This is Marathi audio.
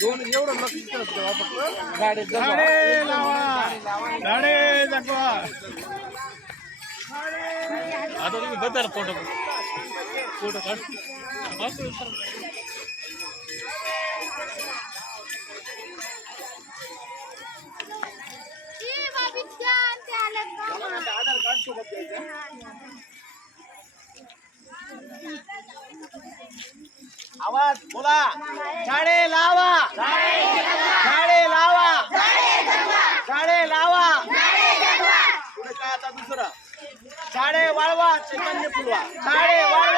दोन एवढं लक्ष गाडी आता तुम्ही बदल फोटो फोटो काढ आवाज बोला झाडे लावा झाडे लावा झाडे लावा पुढे काय आता दुसरं झाडे वाळवा चैतन्य फुलवा झाडे वाळवा